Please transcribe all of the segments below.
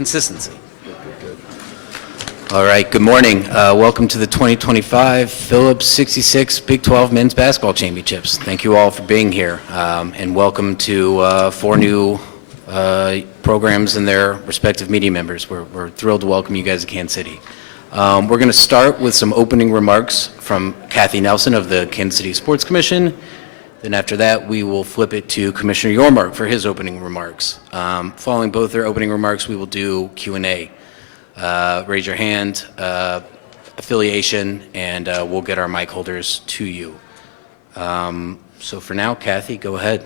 consistency. All right, good morning. Welcome to the 2025 Phillips 66 Big 12 Men's Basketball Championships. Thank you all for being here, and welcome to 4 new programs and their respective media members. We're thrilled to welcome you guys to Kansas City. We're going to start with some opening remarks from Kathy Nelson of the Kansas City Sports Commission. Then after that, we will flip it to Commissioner Yormark for his opening remarks. Following both their opening remarks, we will do Q&A. Raise your hand, affiliation, and we'll get our mic holders to you. So for now, Kathy, go ahead.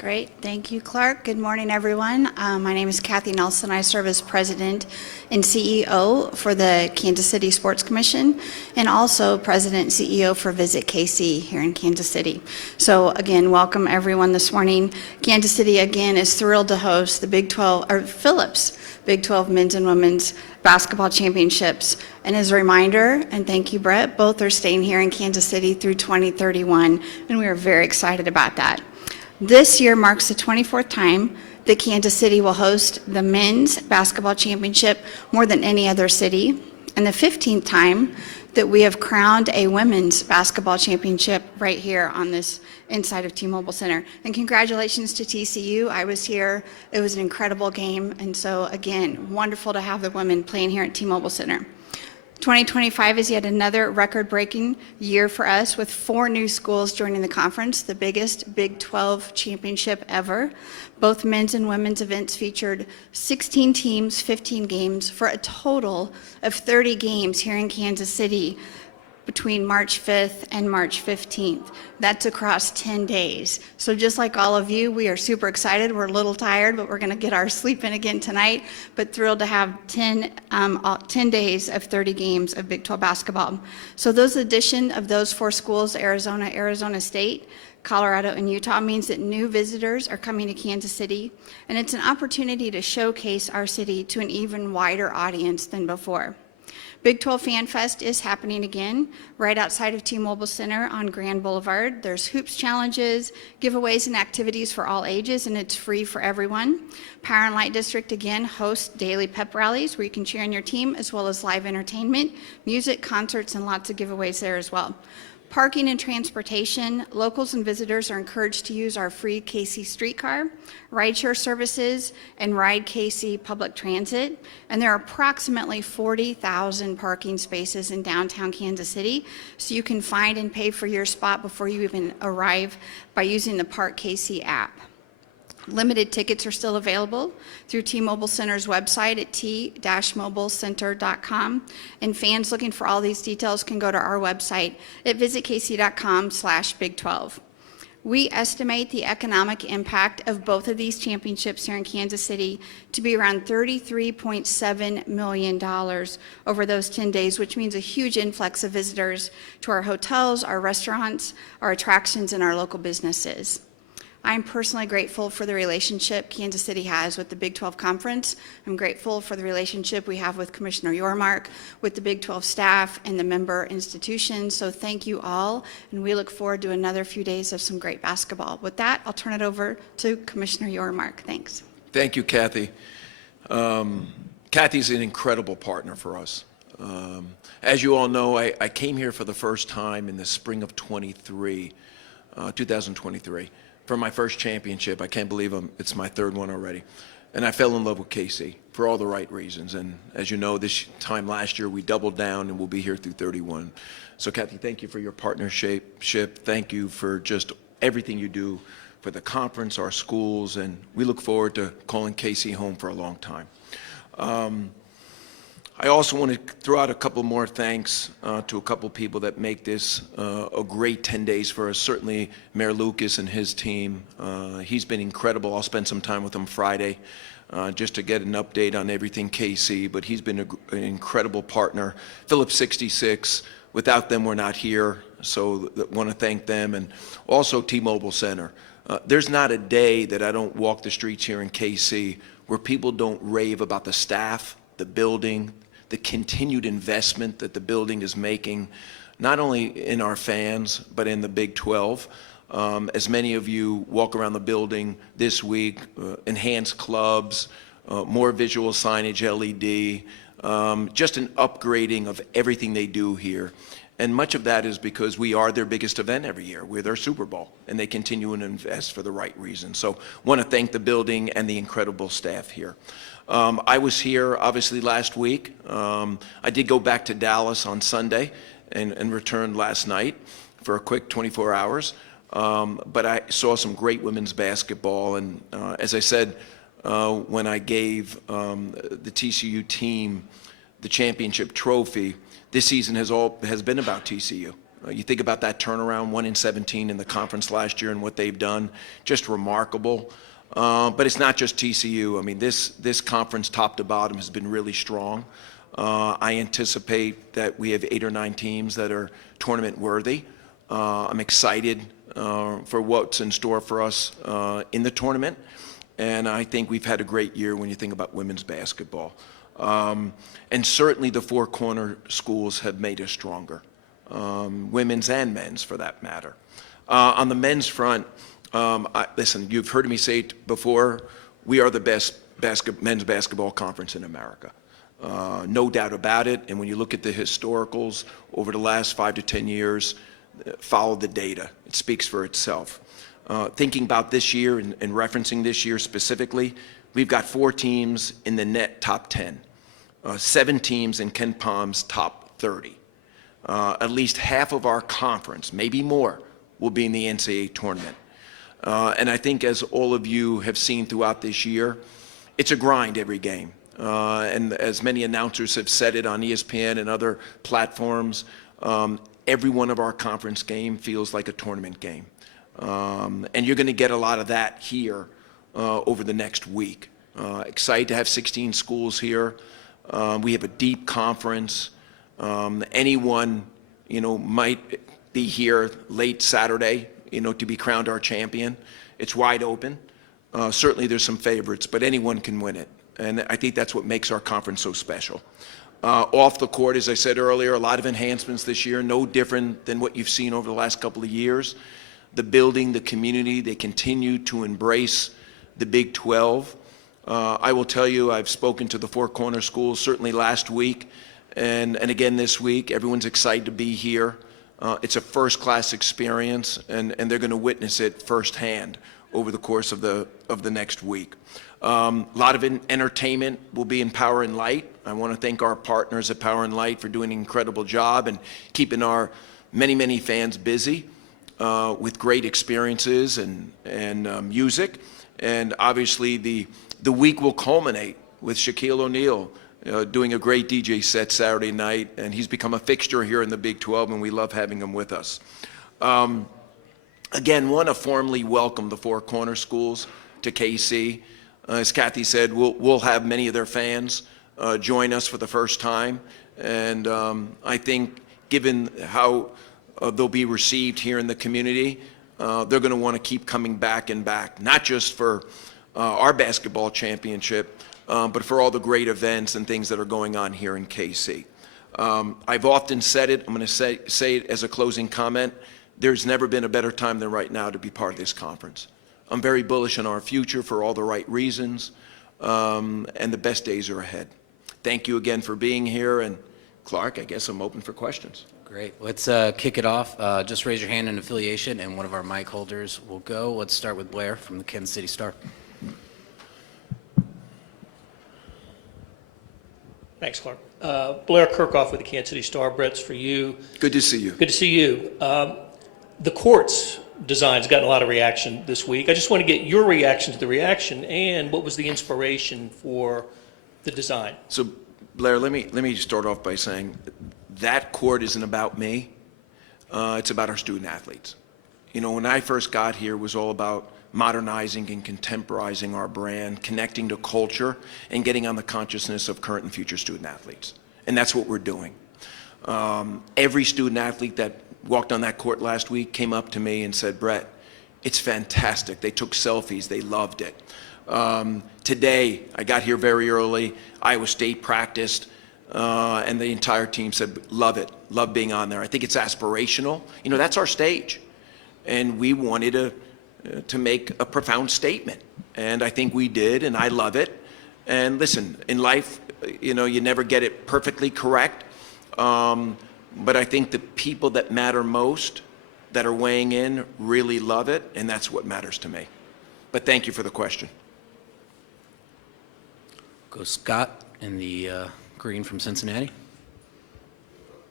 Great. Thank you, Clark. Good morning, everyone. My name is Kathy Nelson. I serve as President and CEO for the Kansas City Sports Commission and also President and CEO for Visit KC here in Kansas City. So again, welcome everyone this morning. Kansas City, again, is thrilled to host the Phillips Big 12 Men's and Women's Basketball Championships. And as a reminder, and thank you, Brett, both are staying here in Kansas City through 2031, and we are very excited about that. This year marks the 24th time that Kansas City will host the Men's Basketball Championship more than any other city, and the 15th time that we have crowned a Women's Basketball Championship right here on this inside of T-Mobile Center. And congratulations to TCU. I was here. It was an incredible game, and so again, wonderful to have the women playing here at T-Mobile Center. 2025 is yet another record-breaking year for us with 4 new schools joining the conference, the biggest Big 12 championship ever. Both men's and women's events featured 16 teams, 15 games, for a total of 30 games here in Kansas City between March 5th and March 15th. That's across 10 days. So just like all of you, we are super excited. We're a little tired, but we're going to get our sleep in again tonight. But thrilled to have 10 days of 30 games of Big 12 basketball. So those addition of those 4 schools, Arizona, Arizona State, Colorado, and Utah, means that new visitors are coming to Kansas City. And it's an opportunity to showcase our city to an even wider audience than before. Big 12 Fan Fest is happening again right outside of T-Mobile Center on Grand Boulevard. There's hoops challenges, giveaways, and activities for all ages, and it's free for everyone. Power and Light District again hosts daily pep rallies where you can cheer on your team, as well as live entertainment, music, concerts, and lots of giveaways there as well. Parking and transportation, locals and visitors are encouraged to use our free KC streetcar, rideshare services, and Ride KC public transit. And there are approximately 40,000 parking spaces in downtown Kansas City, so you can find and pay for your spot before you even arrive by using the Park KC app. Limited tickets are still available through T-Mobile Center's website at t-mobilecenter.com. And fans looking for all these details can go to our website at visitkc.com/Big12. We estimate the economic impact of both of these championships here in Kansas City to be around $33.7 million over those 10 days, which means a huge influx of visitors to our hotels, our restaurants, our attractions, and our local businesses. I'm personally grateful for the relationship Kansas City has with the Big 12 Conference. I'm grateful for the relationship we have with Commissioner Yormark, with the Big 12 staff, and the member institutions. So thank you all, and we look forward to another few days of some great basketball. With that, I'll turn it over to Commissioner Yormark. Thanks. Thank you, Kathy. Kathy's an incredible partner for us. As you all know, I came here for the first time in the spring of 2023. For my first championship. I can't believe it's my 3rd one already. And I fell in love with KC for all the right reasons. And as you know, this time last year, we doubled down and we'll be here through 31. So Kathy, thank you for your partnership. Thank you for just everything you do for the conference, our schools, and we look forward to calling KC home for a long time. I also want to throw out a couple more thanks to a couple people that make this a great 10 days for us. Certainly Mayor Lucas and his team. He's been incredible. I'll spend some time with him Friday just to get an update on everything KC, but he's been an incredible partner. Phillips 66, without them we're not here, so I want to thank them. And also T-Mobile Center. There's not a day that I don't walk the streets here in KC where people don't rave about the staff, the building, the continued investment that the building is making, not only in our fans, but in the Big 12. As many of you walk around the building this week, enhanced clubs, more visual signage, LED, just an upgrading of everything they do here. And much of that is because we are their biggest event every year. We're their Super Bowl, and they continue to invest for the right reasons. So want to thank the building and the incredible staff here. I was here, obviously, last week. I did go back to Dallas on Sunday and returned last night for a quick 24 hours. But I saw some great women's basketball, and as I said, when I gave the TCU team the championship trophy, this season has been about TCU. You think about that turnaround, 1-17 in the conference last year and what they've done, just remarkable. But it's not just TCU. I mean, this conference top to bottom has been really strong. I anticipate that we have 8 or 9 teams that are tournament worthy. I'm excited for what's in store for us in the tournament. And I think we've had a great year when you think about women's basketball. And certainly the Four Corner schools have made us stronger, women's and men's for that matter. On the men's front, listen, you've heard me say it before, we are the best men's basketball conference in America. No doubt about it. And when you look at the historicals over the last 5 to 10 years, follow the data. It speaks for itself. Thinking about this year and referencing this year specifically, we've got 4 teams in the net top 10, 7 teams in Ken Palm's top 30. At least half of our conference, maybe more, will be in the NCAA tournament. And I think as all of you have seen throughout this year, it's a grind every game. And as many announcers have said it on ESPN and other platforms, every one of our conference game feels like a tournament game. And you're going to get a lot of that here over the next week. Excited to have 16 schools here. We have a deep conference. Anyone, might be here late Saturday, to be crowned our champion. It's wide open. Certainly there's some favorites, but anyone can win it. And I think that's what makes our conference so special. Off the court, as I said earlier, a lot of enhancements this year, no different than what you've seen over the last couple of years. The building, the community, they continue to embrace the Big 12. I will tell you, I've spoken to the Four Corner schools certainly last week and again this week. Everyone's excited to be here. It's a first-class experience, and they're going to witness it firsthand over the course of the next week. A lot of entertainment will be in Power and Light. I want to thank our partners at Power and Light for doing an incredible job and keeping our many, many fans busy with great experiences and music. And obviously the week will culminate with Shaquille O'Neal doing a great DJ set Saturday night, and he's become a fixture here in the Big 12, and we love having him with us. Again, want to formally welcome the Four Corner schools to KC. As Kathy said, we'll have many of their fans join us for the first time, and I think given how they'll be received here in the community, they're going to want to keep coming back and back, not just for our basketball championship, but for all the great events and things that are going on here in KC. I've often said it, I'm going to say it as a closing comment, there's never been a better time than right now to be part of this conference. I'm very bullish on our future for all the right reasons, and the best days are ahead. Thank you again for being here, and Clark, I guess I'm open for questions. Great. Let's kick it off. Just raise your hand and affiliation, and one of our mic holders will go. Let's start with Blair from the Kansas City Star. Thanks, Clark. Blair Kirkhoff with the Kansas City Star. Brett's for you. Good to see you. Good to see you. The court's design's gotten a lot of reaction this week. I just want to get your reaction to the reaction and what was the inspiration for the design. So, Blair, let me start off by saying that court isn't about me. It's about our student athletes. When I first got here, it was all about modernizing and contemporizing our brand, connecting to culture, and getting on the consciousness of current and future student athletes. And that's what we're doing. Every student athlete that walked on that court last week came up to me and said, Brett, it's fantastic. They took selfies. They loved it. Today, I got here very early. Iowa State practiced, and the entire team said, love it, love being on there. I think it's aspirational. That's our stage. And we wanted to make a profound statement. And I think we did, and I love it. And listen, in life, you know, you never get it perfectly correct. But I think the people that matter most, that are weighing in, really love it, and that's what matters to me. But thank you for the question. Go Scott in the green from Cincinnati.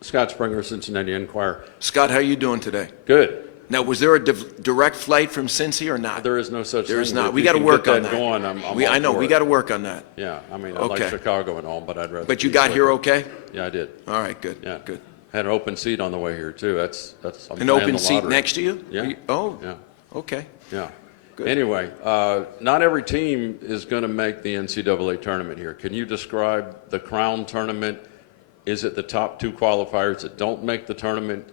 Scott Springer, Cincinnati Enquirer. Scott, how are you doing today? Good. Now, was there a direct flight from Cincy or not? There is no such thing. There is not. If We you got to can work get on that. Going, I'm I all know, for we it. got to work on that. Yeah, I mean, I Okay. like Chicago and all, but I'd rather. But you be got here quicker. okay? Yeah, I did. All right, good, Yeah, good. Had an open seat on the way here too. That's. I'm An playing open the seat lottery. next to you? Yeah. Oh, Yeah. okay. Yeah. Good. Anyway, not every team is going to make the NCAA tournament here. Can you describe the Crown tournament? Is it the top 2 qualifiers that don't make the tournament?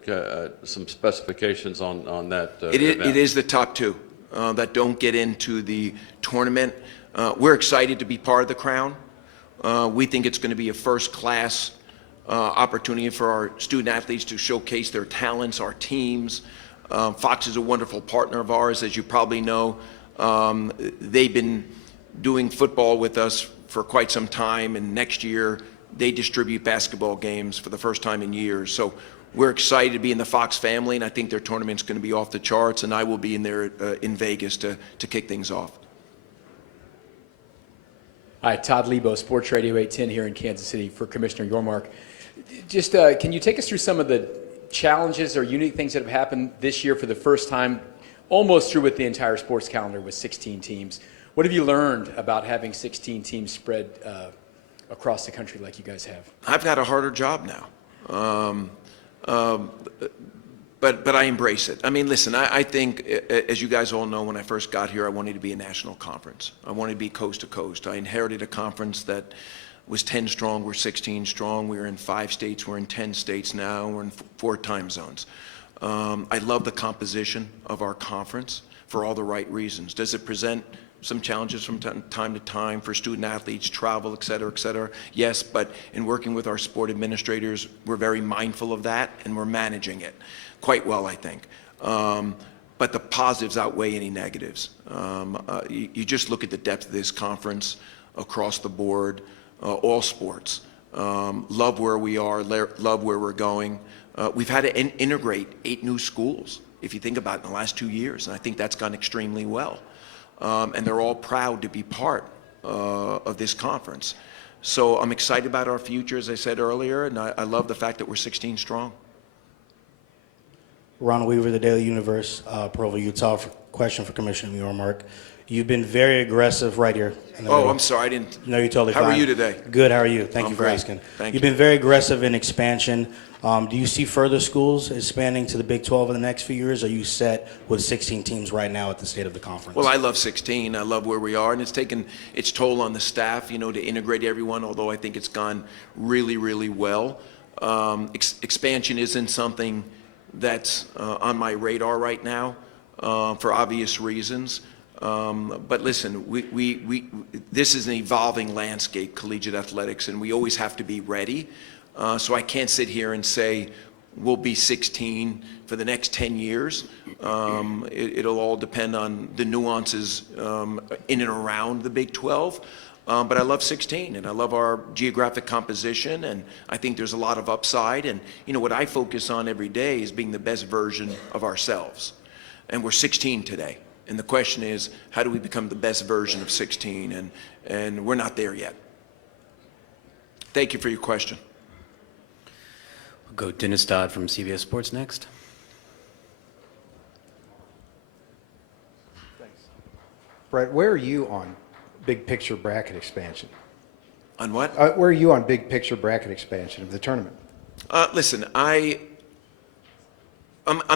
Some specifications on that event. It is the top 2 that don't get into the tournament. We're excited to be part of the Crown. We think it's going to be a first-class opportunity for our student athletes to showcase their talents, our teams. Fox is a wonderful partner of ours, as you probably know. They've been doing football with us for quite some time, and next year they distribute basketball games for the first time in years. So we're excited to be in the Fox family, and I think their tournament's going to be off the charts, and I will be in there in Vegas to kick things off. Hi, Todd Lebo, Sports Radio 810 here in Kansas City for Commissioner Yormark. Just can you take us through some of the challenges or unique things that have happened this year for the first time, almost through with the entire sports calendar with 16 teams? What have you learned about having 16 teams spread across the country like you guys have? I've got a harder job now. But I embrace it. I mean, listen, I think, as you guys all know, when I first got here, I wanted to be a national conference. I wanted to be coast to coast. I inherited a conference that was 10 strong. We're 16 strong. We're in 5 states. We're in 10 states now. We're in 4 time zones. I love the composition of our conference for all the right reasons. Does it present some challenges from time to time for student athletes, travel, et cetera, et cetera? Yes, but in working with our sport administrators, we're very mindful of that, and we're managing it quite well, I think. But the positives outweigh any negatives. You just look at the depth of this conference across the board, all sports. Love where we are, love where we're going. We've had to integrate 8 new schools, if you think about it, in the last 2 years, and I think that's gone extremely well. And they're all proud to be part of this conference. So I'm excited about our future, as I said earlier, and I love the fact that we're 16 strong. Ronald Weaver, the Daily Universe, Provo, Utah. Question for Commissioner Yormark. You've been very aggressive right here. In the Oh, middle. I'm sorry, I didn't. No, you're totally How fine. are you today? Good. How are you? Thank I'm you for great. asking. Thank You've you. been very aggressive in expansion. Do you see further schools expanding to the Big 12 in the next few years? Or are you set with 16 teams right now at the state of the conference? Well, I love 16. I love where we are, and it's taken its toll on the staff, you know, to integrate everyone, although I think it's gone really, really well. Expansion isn't something that's on my radar right now for obvious reasons. But listen, this is an evolving landscape, collegiate athletics, and we always have to be ready. So I can't sit here and say we'll be 16 for the next 10 years. It'll all depend on the nuances in and around the Big 12. But I love 16, and I love our geographic composition, and I think there's a lot of upside. And, you know, what I focus on every day is being the best version of ourselves. And we're 16 today. And the question is, how do we become the best version of 16? And we're not there yet. Thank you for your question. We'll go Dennis Dodd from CBS Sports next. Brett, where are you on big picture bracket expansion? On what? Where are you on big picture bracket expansion of the tournament? Listen, I'm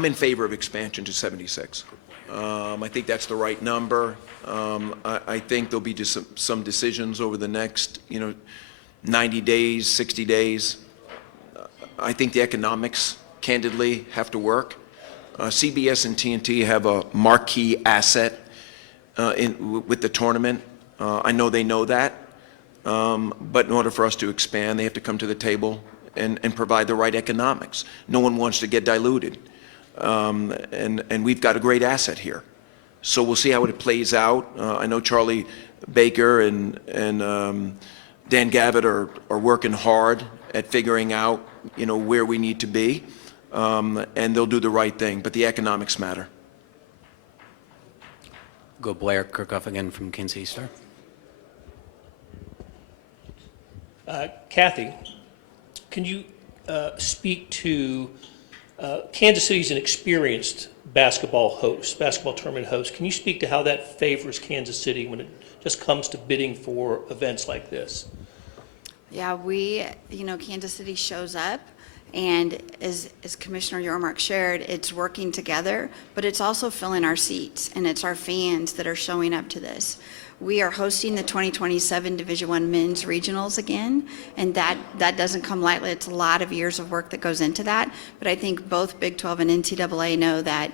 in favor of expansion to 76. I think that's the right number. I think there'll be just some decisions over the next, 90 days, 60 days. I think the economics, candidly, have to work. CBS and TNT have a marquee asset with the tournament. I know they know that. But in order for us to expand, they have to come to the table and provide the right economics. No one wants to get diluted. And we've got a great asset here. So we'll see how it plays out. I know Charlie Baker and Dan Gavitt are working hard at figuring out, where we need to be, and they'll do the right thing, but the economics matter. Go Blair Kirkhoff again from Kansas City Star. Kathy, can you speak to Kansas City's an experienced basketball tournament host. Can you speak to how that favors Kansas City when it just comes to bidding for events like this? Yeah, Kansas City shows up, and as Commissioner Yormark shared, it's working together, but it's also filling our seats, and it's our fans that are showing up to this. We are hosting the 2027 Division I Men's Regionals again, and that doesn't come lightly. It's a lot of years of work that goes into that, but I think both Big 12 and NCAA know that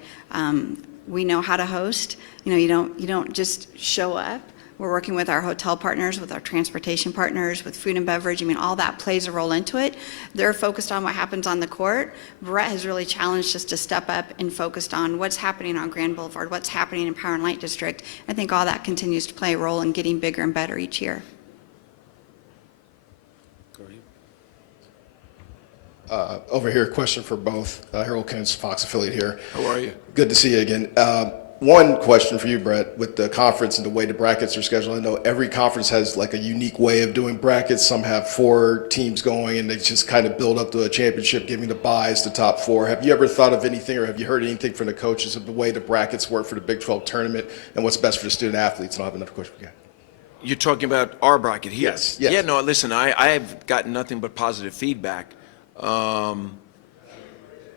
we know how to host. You don't just show up. We're working with our hotel partners, with our transportation partners, with food and beverage. All that plays a role into it. They're focused on what happens on the court. Brett has really challenged us to step up and focused on what's happening on Grand Boulevard, what's happening in Power and Light District. I think all that continues to play a role in getting bigger and better each year. Over here, question for both. Harold Kentz, Fox affiliate here. How are you? Good to see you again. One question for you, Brett, with the conference and the way the brackets are scheduled. I know every conference has like a unique way of doing brackets. Some have 4 teams going and they just kind of build up to a championship, giving the buys to top 4. Have you ever thought of anything, or have you heard anything from the coaches of the way the brackets work for the Big 12 tournament and what's best for the student athletes? And I'll have another question for you. You're talking about our bracket here? Yes. Yeah, no, listen, I have gotten nothing but positive feedback.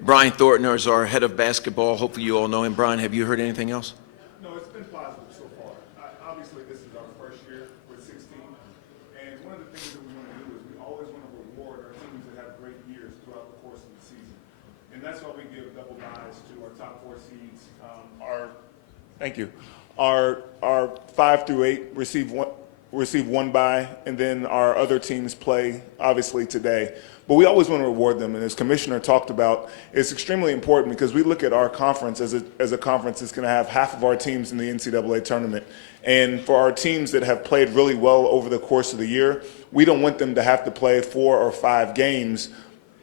Brian Thornton is our head of basketball. Hopefully you all know him. Brian, have you heard anything else? No, it's been positive so far. Obviously, this is our first year with 16. And one of the things that we want to do is we always want to reward our teams that have great years throughout the course of the season. And that's why we give double buys to our top 4 seeds. Thank you. Our 5 through 8 receive one bye, and then our other teams play, obviously, today. But we always want to reward them, and as Commissioner talked about, it's extremely important because we look at our conference as a conference that's going to have half of our teams in the NCAA tournament. And for our teams that have played really well over the course of the year, we don't want them to have to play 4 or 5 games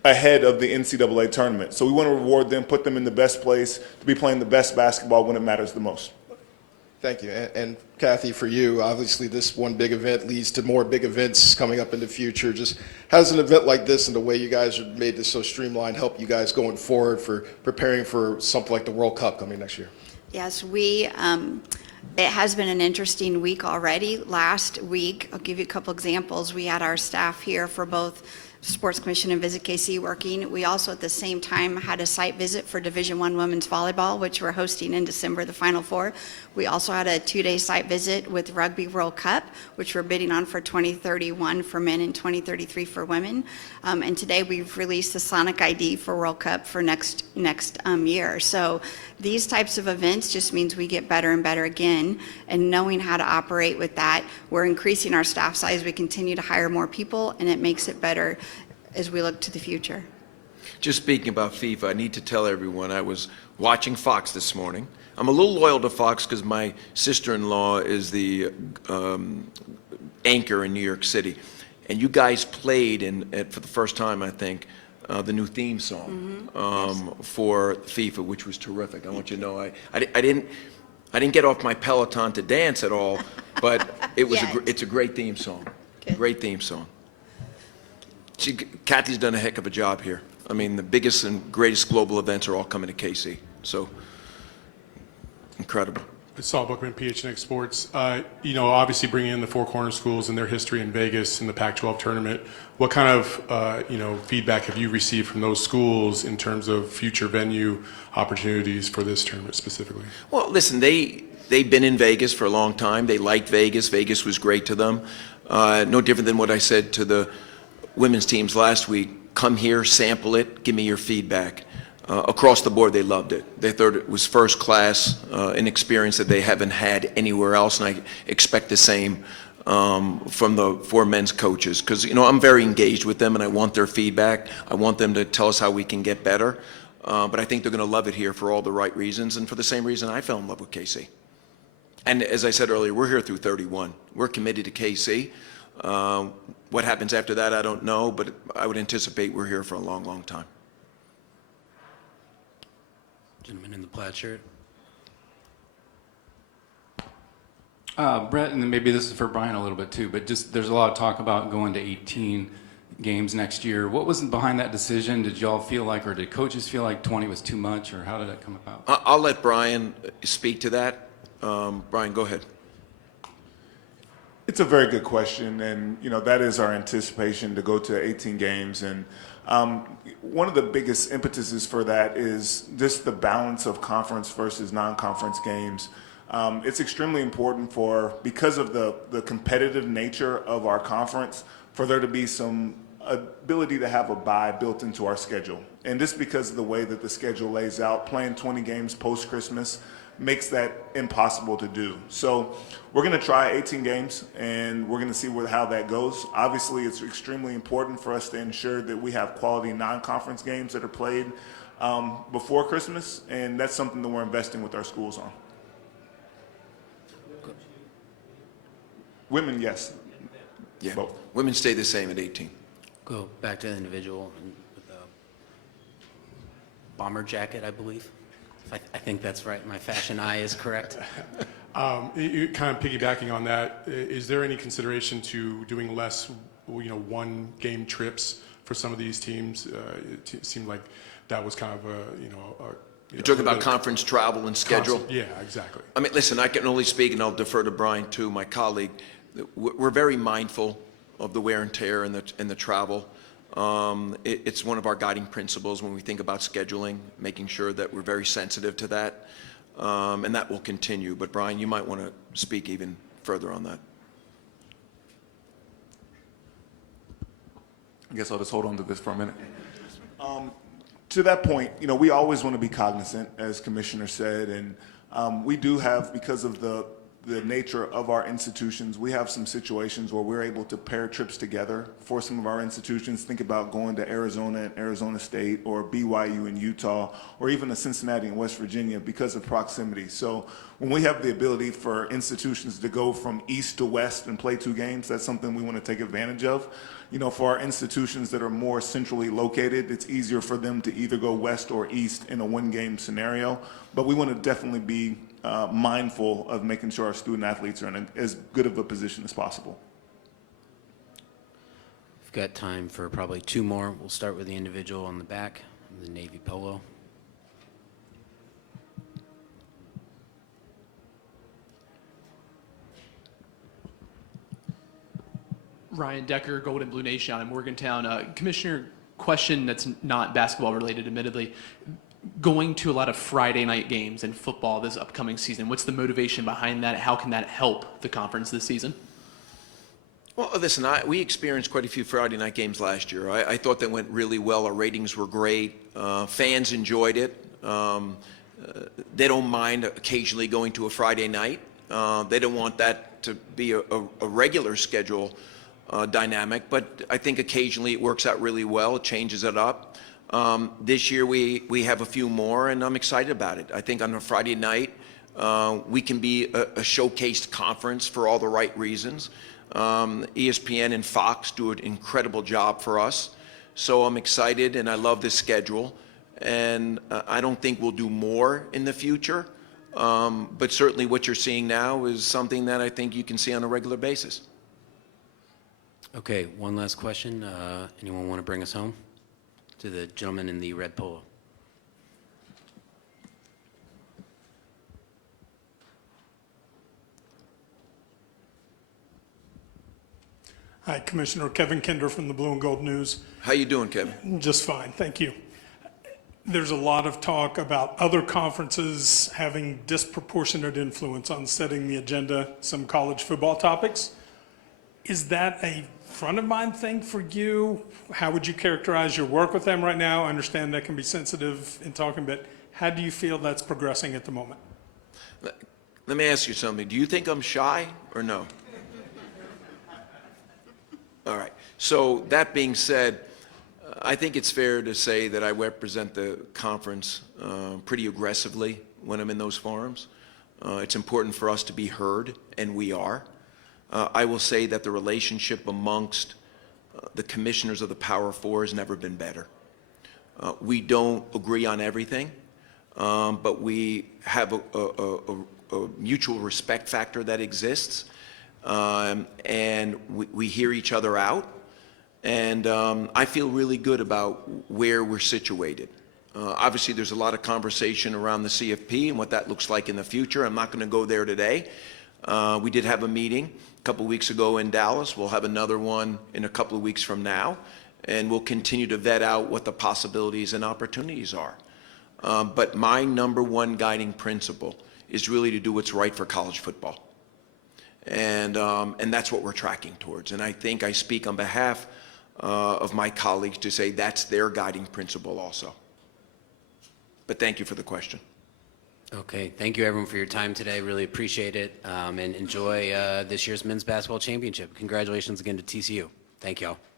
ahead of the NCAA tournament. So we want to reward them, put them in the best place to be playing the best basketball when it matters the most. Thank you. And Kathy, for you, obviously this one big event leads to more big events coming up in the future. Just how does an event like this and the way you guys have made this so streamlined help you guys going forward for preparing for something like the World Cup coming next year? Yes, it has been an interesting week already. Last week, I'll give you a couple examples. We had our staff here for both Sports Commission and Visit KC working. We also at the same time had a site visit for Division I Women's Volleyball, which we're hosting in December, the Final Four. We also had a 2-day site visit with Rugby World Cup, which we're bidding on for 2031 for men and 2033 for women. And today we've released the Sonic ID for World Cup for next year. So these types of events just means we get better and better again, and knowing how to operate with that, we're increasing our staff size. We continue to hire more people, and it makes it better as we look to the future. Just speaking about FIFA, I need to tell everyone I was watching Fox this morning. I'm a little loyal to Fox because my sister-in-law is the anchor in New York City. And you guys played for the first time, I think, the new theme song for FIFA, which was terrific. I want you to know I didn't get off my Peloton to dance at all, but it's a great theme song. Good. Great theme song. Kathy's done a heck of a job here. I mean, the biggest and greatest global events are all coming to KC. So, incredible. Saul Bookman, PHNX Sports. Obviously bringing in the Four Corner schools and their history in Vegas and the Pac-12 tournament, what kind of, feedback have you received from those schools in terms of future venue opportunities for this tournament specifically? Well, listen, they've been in Vegas for a long time. They liked Vegas. Vegas was great to them. No different than what I said to the women's teams last week. Come here, sample it, give me your feedback. Across the board, they loved it. They thought it was first class, an experience that they haven't had anywhere else, and I expect the same from the 4 men's coaches. Because, I'm very engaged with them, and I want their feedback. I want them to tell us how we can get better. But I think they're going to love it here for all the right reasons, and for the same reason I fell in love with KC. And as I said earlier, we're here through 31. We're committed to KC. What happens after that, I don't know, but I would anticipate we're here for a long, long time. Gentleman in the plaid shirt. Brett, and then maybe this is for Brian a little bit too, but just there's a lot of talk about going to 18 games next year. What was behind that decision? Did y'all feel like, or did coaches feel like 20 was too much, or how did that come about? I'll let Brian speak to that. Brian, go ahead. It's a very good question, and that is our anticipation to go to 18 games. And one of the biggest impetuses for that is just the balance of conference versus non-conference games. It's extremely important because of the competitive nature of our conference, for there to be some ability to have a bye built into our schedule. And just because of the way that the schedule lays out, playing 20 games post-Christmas makes that impossible to do. So we're going to try 18 games, and we're going to see how that goes. Obviously, it's extremely important for us to ensure that we have quality non-conference games that are played before Christmas, and that's something that we're investing with our schools on. Women, yes. Yeah. Both. Women stay the same at 18. Go back to the individual with the bomber jacket, I believe. I think that's right. My fashion eye is correct. Kind of piggybacking on that, is there any consideration to doing less, one-game trips for some of these teams? It seemed like that was kind of You're talking about conference travel and schedule? Yeah, exactly. I mean, listen, I can only speak, and I'll defer to Brian too, my colleague. We're very mindful of the wear and tear and the travel. It's one of our guiding principles when we think about scheduling, making sure that we're very sensitive to that, and that will continue. But Brian, you might want to speak even further on that. I guess I'll just hold on to this for a minute. To that point, we always want to be cognizant, as Commissioner said, and we do have, because of the nature of our institutions, we have some situations where we're able to pair trips together for some of our institutions. Think about going to Arizona and Arizona State, or BYU and Utah, or even to Cincinnati and West Virginia because of proximity. So when we have the ability for institutions to go from east to west and play 2 games, that's something we want to take advantage of. For our institutions that are more centrally located, it's easier for them to either go west or east in a 1-game scenario. But we want to definitely be mindful of making sure our student athletes are in as good of a position as possible. We've got time for probably 2 more. We'll start with the individual on the back, the navy polo. Ryan Decker, Golden Blue Nation out in Morgantown. Commissioner, question that's not basketball related, admittedly. Going to a lot of Friday night games in football this upcoming season, what's the motivation behind that? How can that help the conference this season? Well, listen, we experienced quite a few Friday night games last year. I thought that went really well. Our ratings were great. Fans enjoyed it. They don't mind occasionally going to a Friday night. They don't want that to be a regular schedule dynamic, but I think occasionally it works out really well. It changes it up. This year we have a few more, and I'm excited about it. I think on a Friday night we can be a showcased conference for all the right reasons. ESPN and Fox do an incredible job for us, so I'm excited, and I love this schedule. And I don't think we'll do more in the future, but certainly what you're seeing now is something that I think you can see on a regular basis. Okay, one last question. Anyone want to bring us home? To the gentleman in the red polo. Hi, Commissioner Kevin Kinder from the Blue and Gold News. How you doing, Kevin? Just fine, thank you. There's a lot of talk about other conferences having disproportionate influence on setting the agenda, some college football topics. Is that a front of mind thing for you? How would you characterize your work with them right now? I understand that can be sensitive in talking, but how do you feel that's progressing at the moment? Let me ask you something. Do you think I'm shy or no? All right. So that being said, I think it's fair to say that I represent the conference pretty aggressively when I'm in those forums. It's important for us to be heard, and we are. I will say that the relationship amongst the commissioners of the Power Four has never been better. We don't agree on everything, but we have a mutual respect factor that exists, and we hear each other out, and I feel really good about where we're situated. Obviously, there's a lot of conversation around the CFP and what that looks like in the future. I'm not going to go there today. We did have a meeting a couple weeks ago in Dallas. We'll have another one in a couple of weeks from now, and we'll continue to vet out what the possibilities and opportunities are. But my number one guiding principle is really to do what's right for college football. And that's what we're tracking towards. And I think I speak on behalf of my colleagues to say that's their guiding principle also. But thank you for the question. Okay, thank you everyone for your time today. Really appreciate it, and enjoy this year's men's basketball championship. Congratulations again to TCU. Thank you all.